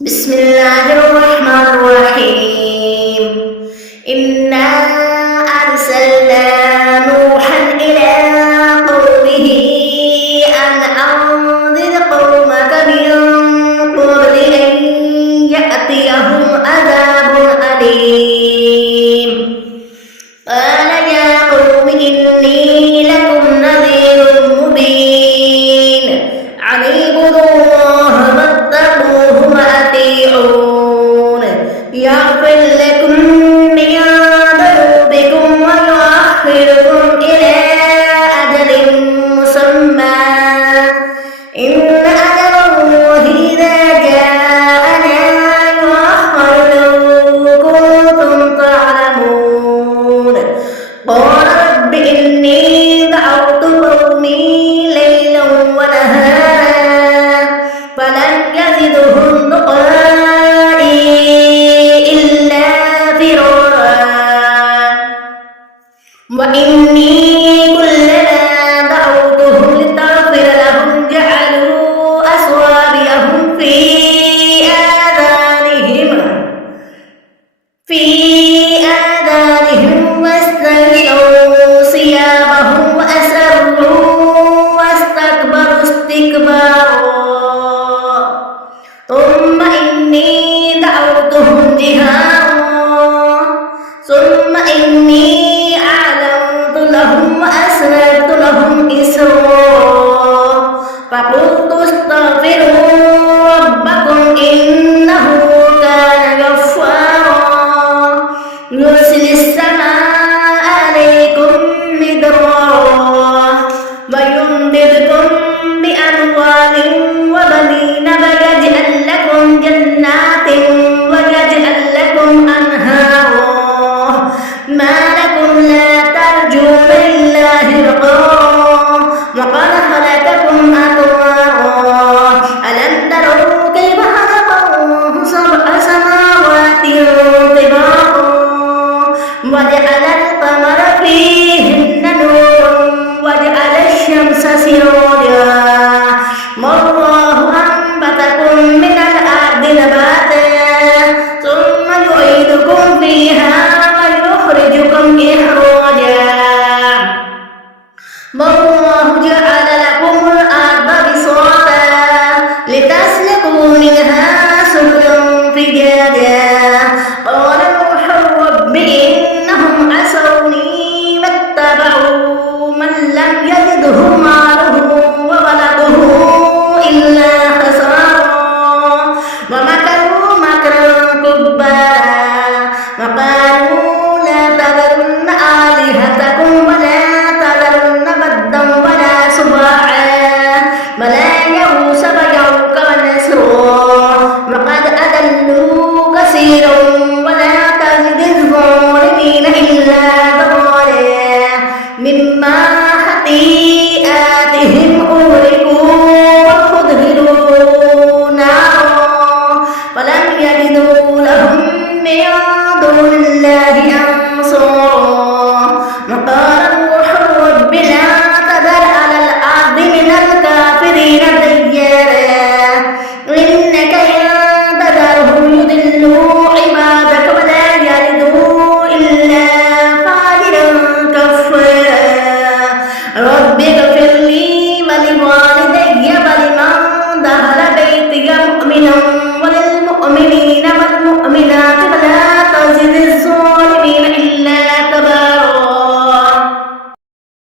بسم الله الرحمن الرحيم. إنا أرسلنا نوحا إلى قومه أن أنذر قومك من قبل أن يأتيهم عذاب أليم. قال يا قوم إني لكم نذير مبين أن اعبدوا الله واتقوه وأطيعون يغفر لكم من ذنوبكم ويؤخركم إلى أجل مسمى إن أجل الله إذا جاء لا يؤخر لو كنتم تعلمون. قال رب إني دعوت قومي ليلا ونهارا فلم يزدهم دعائي إلا فرارا وإني كلما دعوتهم لتغفر لهم جعلوا أصابعهم في آذانهم واستغشوا ثيابهم وأسروا واستكبروا استكبارا ثم إني دعوتهم جهارا ثم إني أعلنت لهم وأسررت لهم إسرارا فقلت استغفروا ربكم إنه كان غفارا يرسل السماء عليكم مدرارا ويمددكم بأموال وبنين ويجعل لكم جنات ويجعل لكم أنهارا ما لكم لا ترجون لله وقارا وقد خلقكم أطوارا ألم تروا كيف خلق الله سبع سماوات طباقا وجعل القمر فيهن نورا وجعل الشمس سراجا والله أنبتكم من الأرض نباتا ثم يعيدكم فيها ويخرجكم إخراجا والله جعل لكم الأرض بساطا لتسلكوا منها سبلا فجاجا. قال نوح رب إنهم عصوني واتبعوا من لم يزده ماله وولده إلا خسارا ومكروا مكرا كبارا وقالوا لا تذرن آلهتكم ولا تذرن ودا ولا سواعا ولا يغوث ويعوق ونسرا وقد أضلوا كثيرا ولا تزد الظالمين إلا ضلالا مما خطيئاتهم أغرقوا وأدخلوا نارا فلم يجدوا لهم من دون الله أنصارا. وقال نوح رب لا تذر على الأرض من الكافرين ديارا إنك إن تذرهم يضلوا عبادك ولا يلدوا إلا فاجرا كفارا. رب اغفر لي ولوالدي ولمن دخل بيتي مؤمنا وللمؤمنين والمؤمنات